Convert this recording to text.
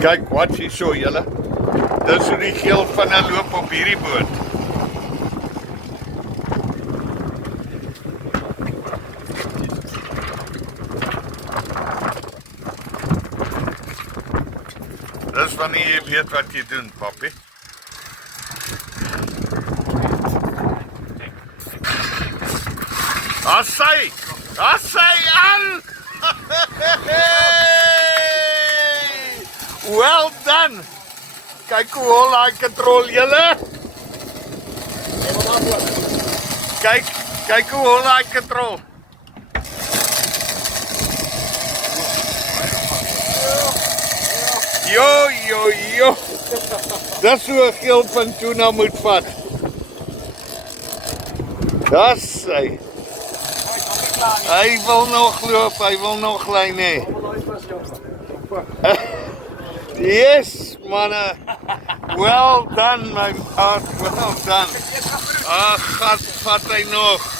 Kyk, wat hier so julle. Dis hoe die geel vinne loop op hierdie boot. Dis wanneer jy weet wat jy doen, papi. As sy aan! Well done! Kyk hoe hol hy katrol julle. Kyk hoe hol hy katrol. Jo. Dis so 'n geelvin tuna moet vat. Dis hy. Hy wil nog loop, hy wil nog lyn hê. Yes, manne. Well done, my heart. Well done. Ag, vat hy nog.